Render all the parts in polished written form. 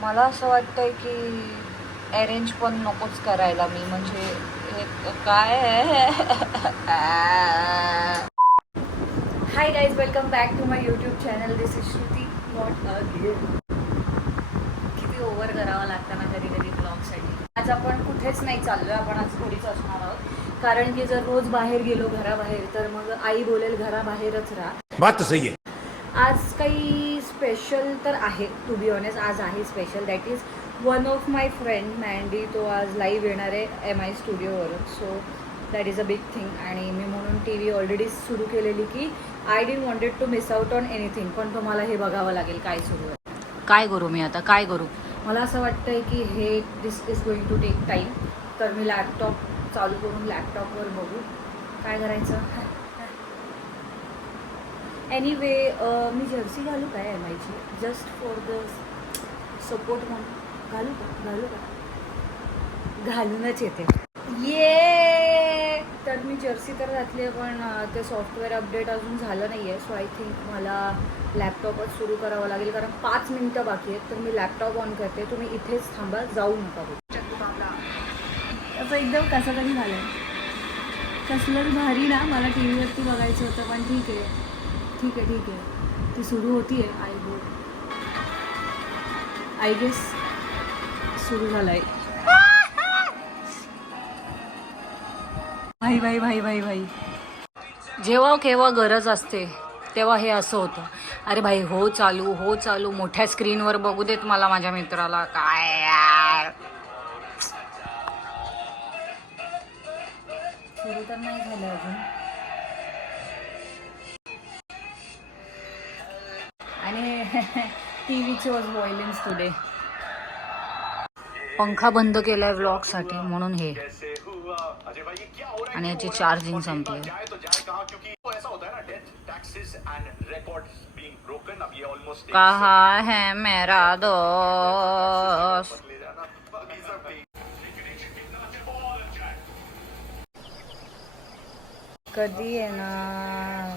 मला असं वाटतंय की अरेंज पण नकोच करायला मी, म्हणजे हे काय hi guys, welcome back to my YouTube channel. This is Shruti not again. किती ओव्हर करावं लागतं ना कधी कधी ब्लॉगसाठी. आज आपण कुठेच नाही चाललो आहे, आपण आज घरीच असणार आहोत. कारण की जर रोज बाहेर गेलो घराबाहेर तर मग आई बोलेल घराबाहेरच राहा. बात तो सही है. आज काही स्पेशल तर आहे, टू बी ऑनेस्ट आज आहे special. That is one of my friend Mandy. तो आज लाईव्ह येणार आहे MI स्टुडिओवरून. So that is a big thing. आणि मी म्हणून TV ऑलरेडी सुरू केलेली की I didn't wanted to miss out on anything. पण तुम्हाला हे बघावं लागेल काय सुरू आहे. काय करू मी आता, काय करू. मला असं वाटतं आहे की हे this is going to take time. तर मी लॅपटॉप चालू करून लॅपटॉपवर बघू काय करायचं. एनिवे मी जर्सी घालू काय MIची जस्ट फॉर द सपोर्ट म्हणून घालू का घालूनच येते ये. तर मी जर्सी तर घातली आहे, पण ते सॉफ्टवेअर अपडेट अजून झालं नाही आहे. सो आय थिंक मला लॅपटॉपच सुरू करावं लागेल, कारण 5 मिनटं बाकी आहेत. तर मी लॅपटॉप ऑन करते, तुम्ही इथेच थांबा, जाऊ नका. असं एकदम कसं तरी झालं आहे. कसलं भारी ना, मला TV वरती बघायचं होतं, पण ठीक आहे ती सुरू होती आहे. आय गेस सुरू झालं आहे. भाई जेव्हा केव्हा गरज असते तेव्हा हे असं होतं. अरे भाई हो चालू मोठ्या स्क्रीनवर बघू देत मला माझ्या मित्राला. काय यार, सुरू तर नाही झालं अजून. आणि TV वॉज व्हायलेन्स टुडे. पंखा बंद केलाय व्लॉगसाठी म्हणून हे. आणि याची चार्जिंग संपली. कहा है मेरा दोस्त. कधी येणार.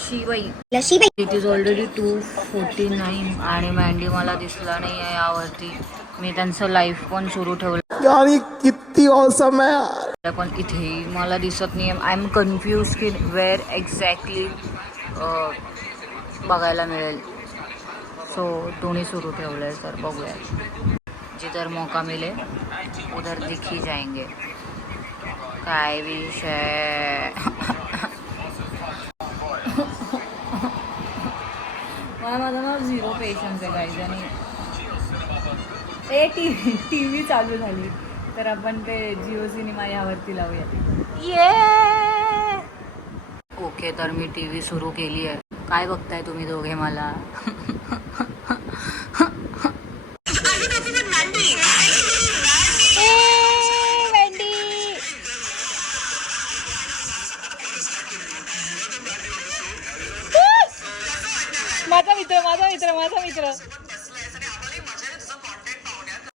शिवाई इट इज ऑलरेडी 2:49 आणि मँडी मला दिसला नाही आहे यावरती. मी त्यांचं लाईव्ह पण सुरू ठेवलं यानी किती औसम है. पण इथे मला दिसत नाही. आय एम कन्फ्यूज की वेअर एक्झॅक्टली बघायला मिळेल. सो दोन्ही सुरू ठेवलं आहे, तर बघूया. जिधर मौका मिले उधर दिखी जाएंगे. काय विषय. माझा ना 0 पेशन्स आहे गाईज. आणि TV चालू झाली तर आपण ते जिओ सिनेमा यावरती लावूया. ये ओके, तर मी TV सुरू केली आहे. काय बघताय तुम्ही दोघे मला. माझा मित्र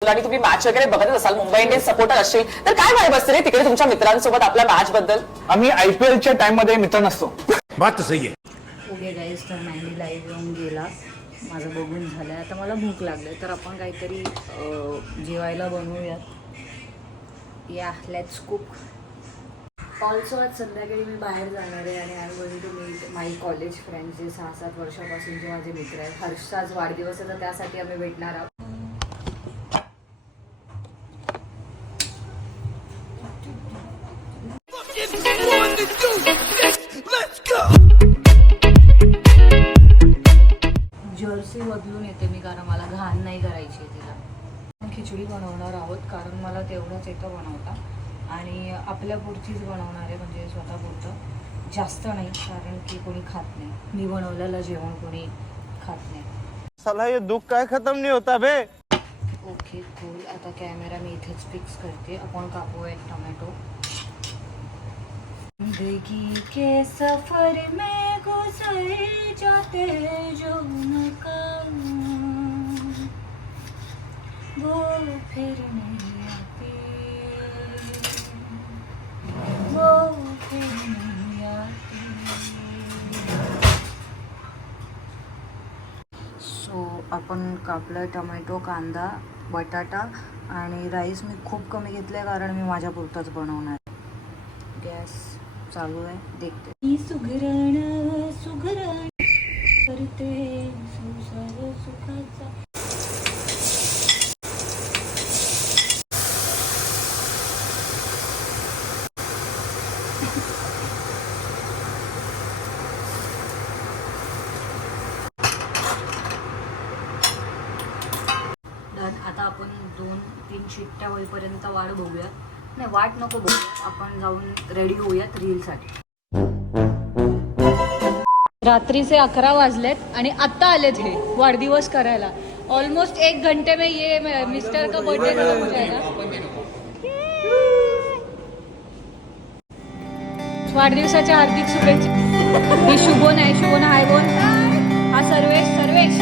आणि तुम्ही मॅच वगैरे बघतच असाल, मुंबई इंडियन्स सपोर्टर असतील, तर काय वाईब असते रे तिकडे तुमच्या मित्रांसोबत आपल्या मॅच बद्दल. आम्ही IPLच्या टाइम मध्ये मित्र नसतो. बात तो सही है. ओके गाईज, तर मँडी लाईव्ह येऊन गेला. माझं बघून झालं आहे. आता मला भूक लागली, तर आपण काहीतरी जेवायला बनवूयात. या लेट्स कुक. ऑल्सो आज संध्याकाळी मी बाहेर जाणार आहे आणि I am going to meet my college friends, जे 6-7 वर्षापासूनचे माझे मित्र आहेत. हर्षचा आज वाढदिवस आहे, तर त्यासाठी आम्ही भेटणार आहोत. जर्सी बदलून येते मी, कारण मला घाण नाही करायची आहे तिला. खिचडी बनवणार आहोत, कारण मला तेवढंच येतं बनवता. आणि आपल्या पुरचीच बनवणार आहे, म्हणजे स्वतःपुरतं. जास्त नाही, कारण की कोणी खात नाही. मी बनवलेलं जेवण कोणी खात नाही. साला ये दुख काय खत्म नहीं होता बे. Okay cool. आता कॅमेरा मी इथेच फिक्स करते. आपण कापूया टोमॅटो. जिंदगी के सफर में गुजर जाते जो मकाम वो फिर नहीं आते. आपण कापलं टोमॅटो, कांदा, बटाटा आणि राईस मी खूप कमी घेतले कारण मी माझ्या पुरताच बनवणार. गॅस चालू आहे, देखते. मी सुगरण सुगरण करते संसार सुखाचा. आता आपण 2-3 शिट्ट्या होईपर्यंत वाट बघूया. नाही, वाट नको बघूया, आपण जाऊन रेडी होऊयात रीलसाठी. रात्रीचे 11 वाजलेत आणि आत्ता आलेत हे वाढदिवस करायला. ऑलमोस्ट 1 घंटे में ये मिस्टर का बर्थडे खत्म हो जाएगा. वाढदिवसाच्या हार्दिक शुभेच्छा. ही शुभोन आहे, शुभोन हाय बोल. हा सर्वेश, सर्वेश